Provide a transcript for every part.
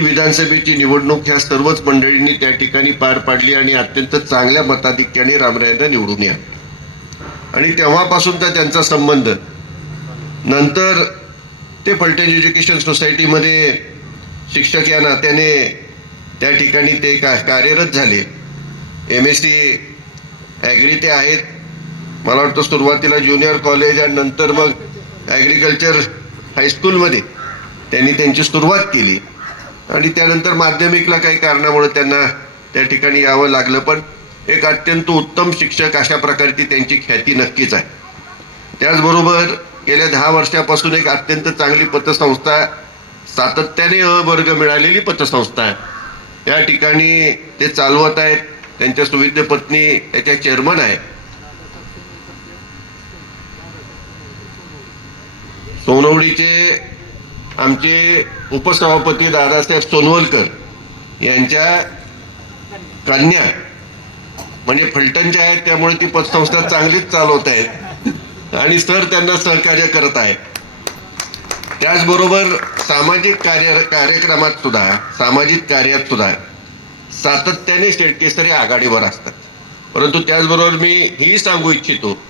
ही विधानसभेची निवडणूक ह्या सर्वच मंडळींनी त्या ठिकाणी पार पाडली आणि अत्यंत चांगल्या मताधिक्याने रामरायांना निवडून या. आणि तेव्हापासूनचा त्यांचा संबंध. नंतर ते फलटण एज्युकेशन सोसायटीमध्ये शिक्षक या नात्याने त्या ठिकाणी ते का कार्यरत झाले. एम एस सी ॲग्री ते आहेत. मला वाटतं सुरुवातीला ज्युनियर कॉलेज आणि नंतर मग ॲग्रिकल्चर हायस्कूलमध्ये त्यांनी त्यांची सुरुवात केली. आणि त्यानंतर माध्यमिकला काही कारणामुळे त्यांना त्या ठिकाणी यावं लागलं पण एक अत्यंत उत्तम शिक्षक अशा प्रकारची त्यांची ख्याती नक्कीच आहे. त्याचबरोबर गेल्या दहा वर्षापासून एक अत्यंत चांगली पतसंस्था सातत्याने अ वर्ग मिळालेली पतसंस्था आहे. या ठिकाणी ते चालवत आहेत त्यांच्या सुविद्य पत्नी याच्या चेअरमन आहे. सोनवडीचे आमचे उपसभापती दादासाहेब सोनवलकर यांच्या कन्या म्हणजे फलटणच्या आहेत त्यामुळे ती पतसंस्था चांगलीच चालवत आहेत. आणि सर त्यांना सहकार्य करत आहेत. त्याचबरोबर सामाजिक कार्य कार्यक्रमात सुद्धा सामाजिक कार्यात सुद्धा सातत्याने शेटकेसरी आघाडीवर असतात. परंतु त्याचबरोबर मी ही सांगू इच्छितो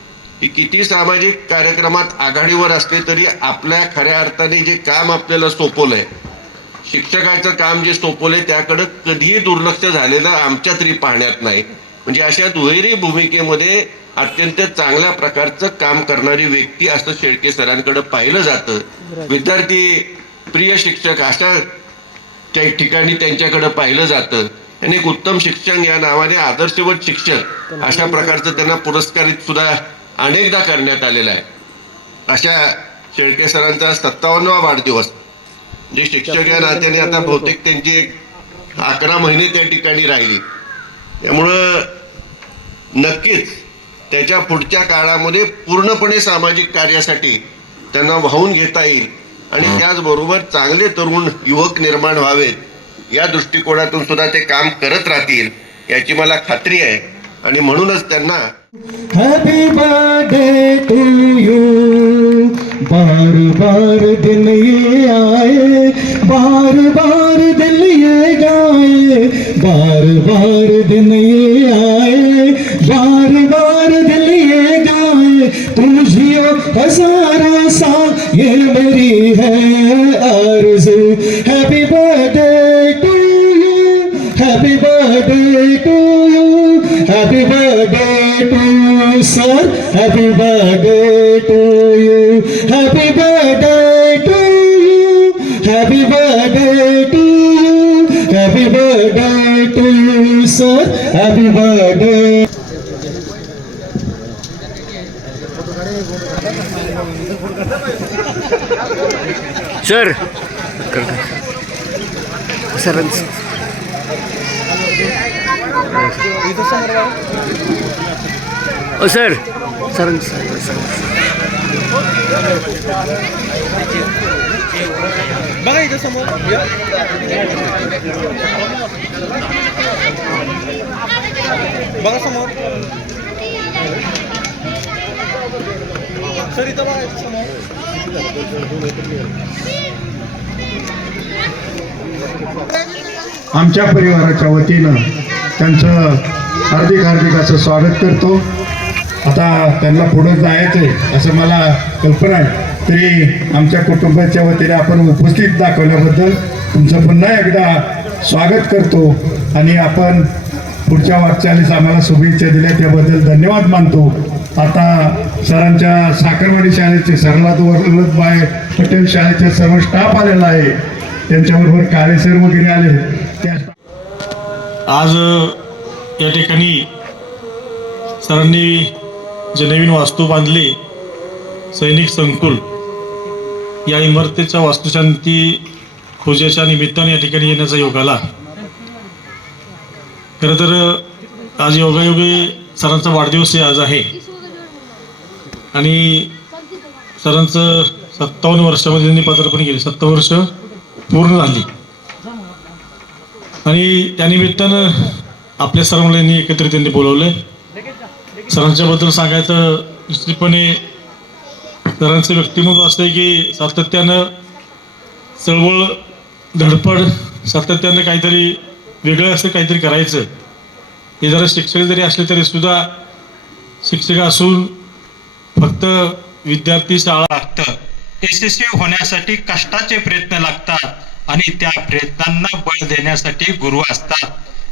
ही किती सामाजिक कार्यक्रमात आघाडीवर असले तरी आपल्या खऱ्या अर्थाने जे काम आपल्याला सोपवलंय शिक्षकाचं काम जे सोपवलंय त्याकडं कधीही दुर्लक्ष झालेलं आमच्या तरी पाहण्यात नाही. म्हणजे अशा दुहेरी भूमिकेमध्ये अत्यंत चांगल्या प्रकारचं काम करणारी व्यक्ती असं शेळके सरांकडे पाहिलं जातं. विद्यार्थी प्रिय शिक्षक अशा त्या ठिकाणी त्यांच्याकडे पाहिलं जातं. आणि एक उत्तम शिक्षण या नावाने आदर्शवत शिक्षक अशा प्रकारचं त्यांना पुरस्कारित सुद्धा अनेकदा करण्यात आलेला आहे. अशा शेळके सरांचा सत्तावन्नवा वाढदिवस. जे शिक्षक या नात्याने आता बहुतेक त्यांची एक अकरा महिने त्या ठिकाणी राहिली. त्यामुळं नक्कीच त्याच्या पुढच्या काळामध्ये पूर्णपणे सामाजिक कार्यासाठी त्यांना वाहून घेता येईल. आणि त्याचबरोबर चांगले तरुण युवक निर्माण व्हावेत या दृष्टिकोनातून सुद्धा ते काम करत राहतील याची मला खात्री आहे. आणि म्हणूनच त्यांना हॅपी बर्थडे टू यू. बार बार दिल ये आए बार बार दिल ये गाए बार बार दिन ये आए बार बार दिल ये गाए तुम जियो हजारा सा ये मेरी है आरज़ू। Sir. Happy birthday to you. Happy birthday to you. Happy birthday to you. Happy birthday to you, sir. Happy birthday. Sir सरांच ओ सर. सरांच बघा इथं समोर. बघा समोर. सर इथं बघा आमच्या परिवाराच्या वतीनं त्यांचं हार्दिक हार्दिक असं स्वागत करतो. आता त्यांना पुढं जायचं आहे असं मला कल्पना आहे. तरी आमच्या कुटुंबाच्या वतीने आपण उपस्थित दाखवल्याबद्दल तुमचं पुन्हा एकदा स्वागत करतो आणि आपण पुढच्या वाटचालीस आम्हाला शुभेच्छा दिल्या. त्याबद्दल धन्यवाद मानतो. आता सरांच्या साखरवाडी शाळेचे सरलाद वल्लभभाई पटेल शाळेचे सर्व स्टाफ आलेला आहे. त्यांच्याबरोबर काळेसर वगैरे आले. त्या आज या ठिकाणी सरांनी जे नवीन वास्तू बांधली सैनिक संकुल या इमारतीच्या वास्तुशांती खोजेच्या निमित्ताने या ठिकाणी येण्याचा योग आला. खरं तर आज योगायोगी सरांचा वाढदिवस हे आज आहे. आणि सरांचं सत्तावन्न वर्षामध्ये त्यांनी पदार्पण केले. सत्तावन्न वर्ष पूर्ण झाली. आणि त्यानिमित्तानं आपल्या सर्व एकत्रित त्यांनी बोलवलं सरांच्याबद्दल सांगायचं निश्चितपणे सरांचं व्यक्तिमत्व असं आहे की सातत्यानं चळवळ धडपड सातत्यानं काहीतरी वेगळं असं काहीतरी करायचं. हे जरा शिक्षक जरी असले तरी सुद्धा शिक्षक असून फक्त विद्यार्थी शाळा लागतं यशस्वी होण्यासाठी कष्टाचे प्रयत्न लागतात आणि त्या प्रयत्नांना बळ देण्यासाठी गुरु असतात.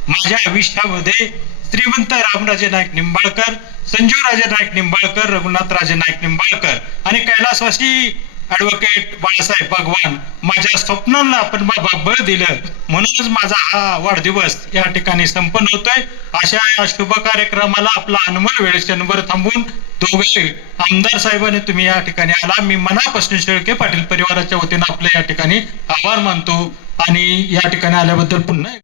माझ्या आयुष्यामध्ये श्रीमंत रामराजे नाईक निंबाळकर संजूराजे नाईक निंबाळकर रघुनाथराजे नाईक निंबाळकर आणि कैलासवासी ॲडव्होकेट बाळासाहेब भगवान माझ्या स्वप्नांना आपण बाबा बळ दिलं. म्हणूनच माझा हा वाढदिवस या ठिकाणी संपन्न होतोय. अशा या शुभ कार्यक्रमाला आपला अनमोल वेळ क्षणभर थांबून दोघे आमदार साहेबांनी तुम्ही या ठिकाणी आला. मी मनापासून शेळके पाटील परिवाराच्या वतीनं आपले या ठिकाणी आभार मानतो आणि या ठिकाणी आल्याबद्दल पुन्हा